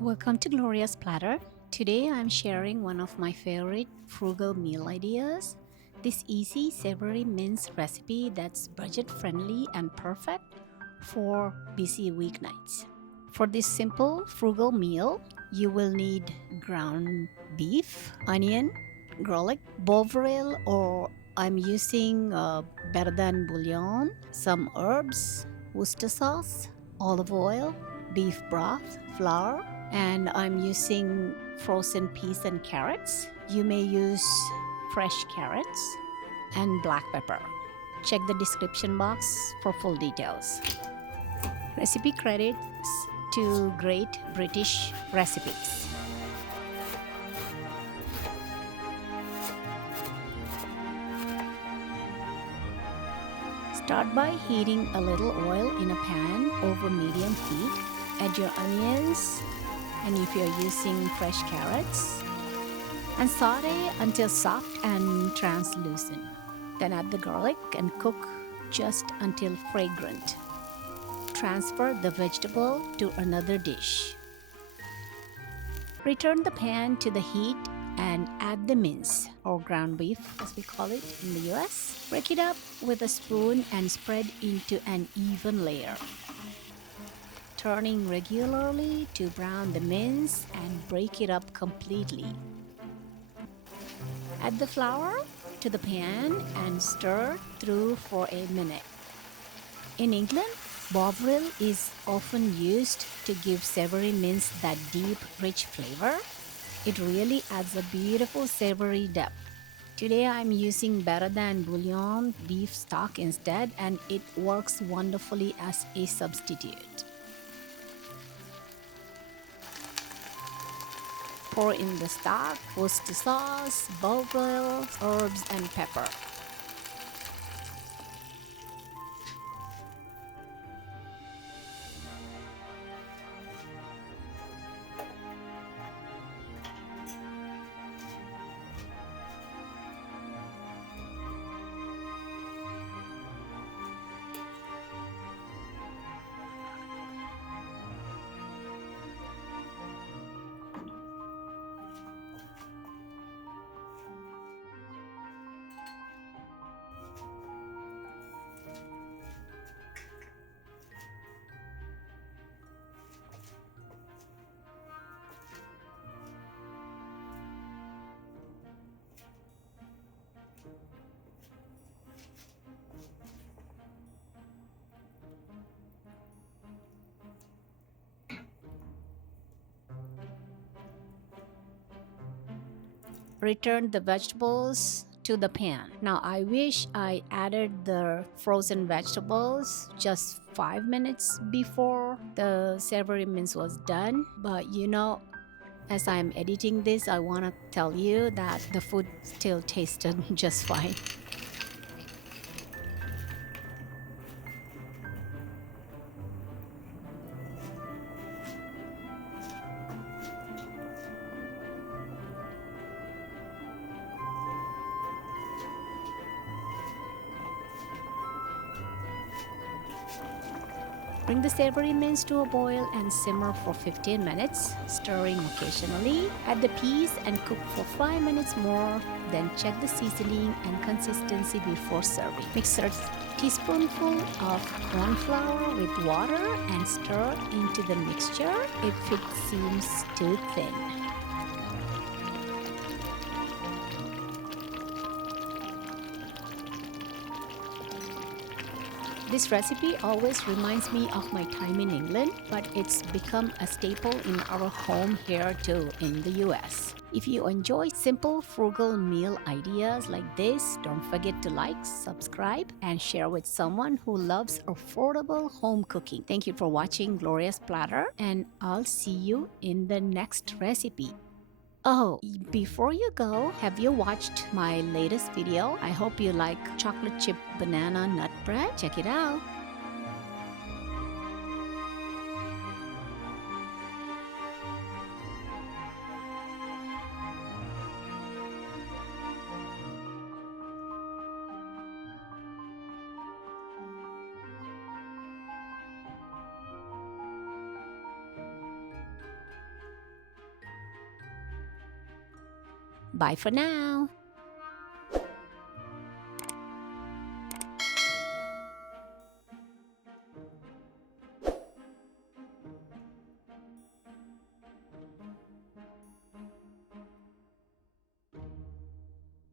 Welcome to Gloriasplatter. Today I'm sharing one of my favorite frugal meal ideas. This easy savory mince recipe that's budget friendly and perfect for busy weeknights. For this simple frugal meal, you will need ground beef, onion, garlic, Bovril, or I'm using Better Than Bouillon, some herbs, Worcester sauce, olive oil, beef broth, flour, and I'm using frozen peas and carrots. You may use fresh carrots and black pepper. Check the description box for full details. Recipe credits to Great British Recipes. Start by heating a little oil in a pan over medium heat. Add your onions, and if you're using fresh carrots, and saute until soft and translucent. Then add the garlic and cook just until fragrant. Transfer the vegetable to another dish. Return the pan to the heat and add the mince or ground beef as we call it in the US. Break it up with a spoon and spread into an even layer. Turning regularly to brown the mince and break it up completely. Add the flour to the pan and stir through for a minute. In England, Bovril is often used to give savory mince that deep, rich flavor. It really adds a beautiful savory depth. Today I'm using Better Than Bouillon beef stock instead, and it works wonderfully as a substitute. Pour in the stock, Worcester sauce, Bovril, herbs, and pepper. Return the vegetables to the pan. Now I wish I added the frozen vegetables just 5 minutes before the savory mince was done, but as I'm editing this, I want to tell you that the food still tasted just fine. Bring the savory mince to a boil and simmer for 15 minutes, stirring occasionally. Add the peas and cook for 5 minutes more, then check the seasoning and consistency before serving. Mix a teaspoonful of corn flour with water and stir into the mixture if it seems too thin. This recipe always reminds me of my time in England, but it's become a staple in our home here too in the US. If you enjoy simple, frugal meal ideas like this, don't forget to like, subscribe, and share with someone who loves affordable home cooking. Thank you for watching Glorious Platter, and I'll see you in the next recipe. Oh, before you go, have you watched my latest video? I hope you like chocolate chip banana nut bread. Check it out. Bye for now.